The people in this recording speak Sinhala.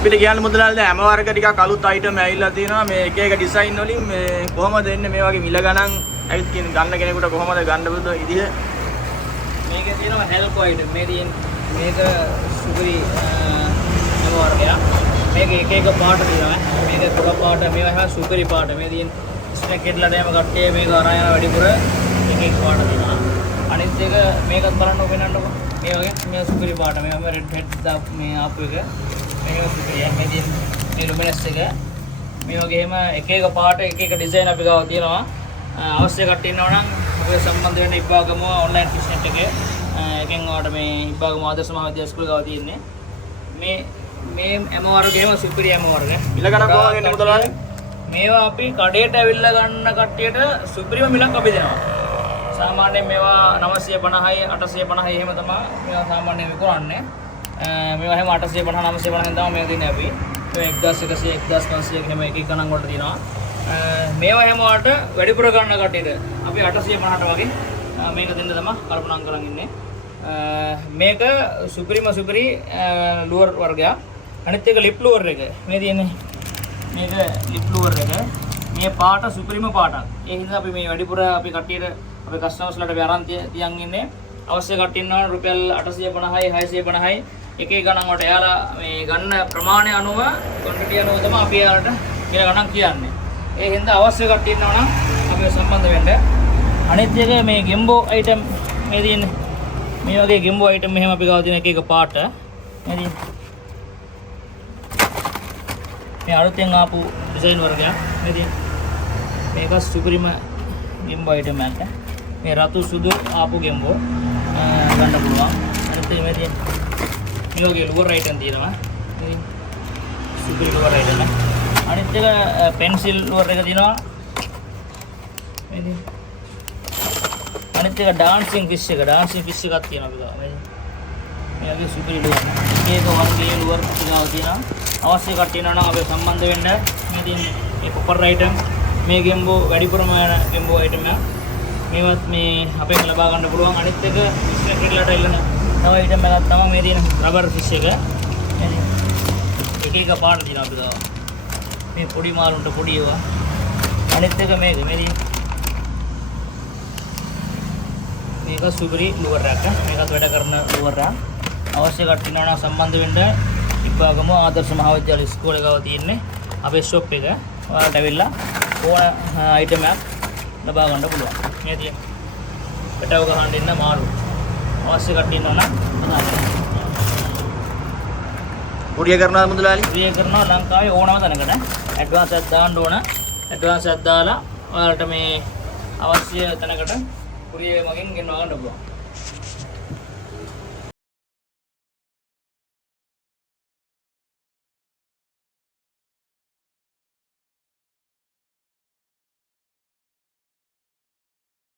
අපිට කියන්න මුදලාලි දැන් හැම වර්ග ටිකක් අලුත් අයිටම් ඇවිල්ලා තියෙනවා මේ එක එක ඩිසයින් වලින් මේ කොහමද එන්නේ මේ වගේ මිල ගණන් ඇවිත් කියන ගන්න කෙනෙකුට කොහමද ගන්න බුදු විදිහ මේකේ තියෙනවා හෙල්කෝ අයිටම් මේ තියෙන මේක සුපිරි හැම වර්ගයක් මේක එක එක පාට තියෙනවා මේක පොර පාට මේවා හැම සුපිරි පාට මේ තියෙන ස්නැක් හෙඩ්ලට යම කට්ටිය මේක අරන් යන වැඩිපුර එක එක පාට තියෙනවා අනිත් එක මේකත් බලන්න පෙන්නන්නකො මේ වගේ මේ සුපිරි පාට මේවා රෙඩ් හෙඩ් මේ ආපු එක මේක සුපිරිය මේ තියෙන මේ ලුමිනස් එක මේ වගේම එක එක පාට එක එක ඩිසයින් අපි ගාව තියෙනවා අවශ්‍ය කට්ටිය ඉන්නවා නම් අපේ සම්බන්ධ වෙන්න ඉබ්බාගම ඔන්ලයින් ෆිෂ්නෙට් එකේ එකෙන් ඔයාලට මේ ඉබ්බාගම ආදර්ශ මහාවිද්‍යාල ස්කූල් ගාව තියෙන්නේ මේ හැම වර්ගයේම සුපිරි හැම වර්ග මිල ගණන් කොහොමද එන්නේ මුදලාලි මේවා අපි කඩේට ඇවිල්ලා ගන්න කට්ටියට සුපිරිම මිලක් අපි දෙනවා සාමාන්‍යයෙන් මේවා 950යි 850යි එහෙම තමයි මේවා සාමාන්‍යයෙන් විකුණන්නේ මේවා හැම 850 950 තමයි මේවා දෙන්නේ අපි මේ 1100 1500 එහෙම එක එක ගණන් වලට තියෙනවා මේවා හැම වලට වැඩිපුර ගන්න කට්ටියට අපි 850ට වගේ මේක දෙන්න තමයි කල්පනා කරන් ඉන්නේ මේක සුපිරිම සුපිරි ලුවර් වර්ගයක් අනිත් එක ලිප් ලුවර් එක මේ තියෙන්නේ මේක ලිප් ලුවර් එක මේ පාට සුපිරිම පාටක් ඒ හින්දා අපි මේ වැඩිපුර අපි කට්ටියට අපේ කස්ටමර්ස්ලාට අපි අරන් තියන් ඉන්නේ අවශ්‍ය කට්ටිය ඉන්නවා රුපියල් 850යි 650යි එක එක ගණන් වලට එයාලා මේ ගන්න ප්‍රමාණය අනුව ක්වොන්ටිටි අනුව තමයි අපි එයාලට මිල ගණන් කියන්නේ ඒ හින්දා අවශ්‍ය කට්ටිය ඉන්නවා නම් අපි සම්බන්ධ වෙන්න අනිත් එක මේ ගෙම්බෝ අයිටම් මේ තියෙන්නේ මේ වගේ ගෙම්බෝ අයිටම් මෙහෙම අපි ගාව තියෙන එක එක පාට මේ අලුතෙන් ආපු ඩිසයින් වර්ගයක් මේ තියෙන්නේ මේක සුපිරිම ගෙම්බෝ අයිටම් එකක් මේ රතු සුදු ආපු ගෙම්බෝ ගන්න පුළුවන් අනිත් මේ තියෙන්නේ මේ වගේ ලුවර් අයිටම් තියෙනවා මේ සුපිරි ලුවර් අයිටම් අනිත් එක පෙන්සිල් ලුවර් එක තියෙනවා මේ අනිත් එක ඩාන්සින් ෆිෂ් එකක් තියෙනවා අපි ගාව මේ වගේ සුපිරි ලුවර් ඒක වර්ගයේ ලුවර් ටිකක් තියෙනවා අවශ්‍ය කට්ටිය ඉන්නවා නම් අපි සම්බන්ධ වෙන්න මේ තියෙන්නේ මේ පොපර් අයිටම් මේ ගෙම්බෝ වැඩිපුරම යන ගෙම්බෝ අයිටම් එක මේවත් මේ අපෙන් ලබා ගන්න පුළුවන් අනිත් එක ස්නැක් හෙඩ්ලට ඉල්ලන තව අයිටම් එකක් තමයි මේ තියෙන රබර් ෆිෂ් එක එක එක පාට තියෙනවා අපි ගාව මේ පොඩි මාළුන්ට පොඩි ඒවා අනිත් එක මේක මේක සුපිරි ලුවර් එකක් මේකත් වැඩ කරන ලුවර් එකක් අවශ්‍ය කට්ටිය ඉන්නවා නම් සම්බන්ධ වෙන්න ඉබ්බාගම ආදර්ශ මහාවිද්‍යාල ඉස්කෝලේ ගාව තියෙන්නේ අපේ ෂොප් එක ඔයාලට ඇවිල්ලා ඕන අයිටම් එකක් ලබා ගන්න පුළුවන් මේ තියෙන පැටව ගහන්න ඉන්න මාළු අවශ්‍ය කට්ටිය ඉන්නවා නම් කුරිය කරනවා මුදලාලි කුරිය කරනවා ලංකාවේ ඕනම තැනකට ඇඩ්වාන්ස් එකක් දාන්න ඕන ඇඩ්වාන්ස් එකක් දාලා ඔයාලට මේ අවශ්‍ය තැනකට කුරිය මගින් ගෙන්වා ගන්න පුළුවන්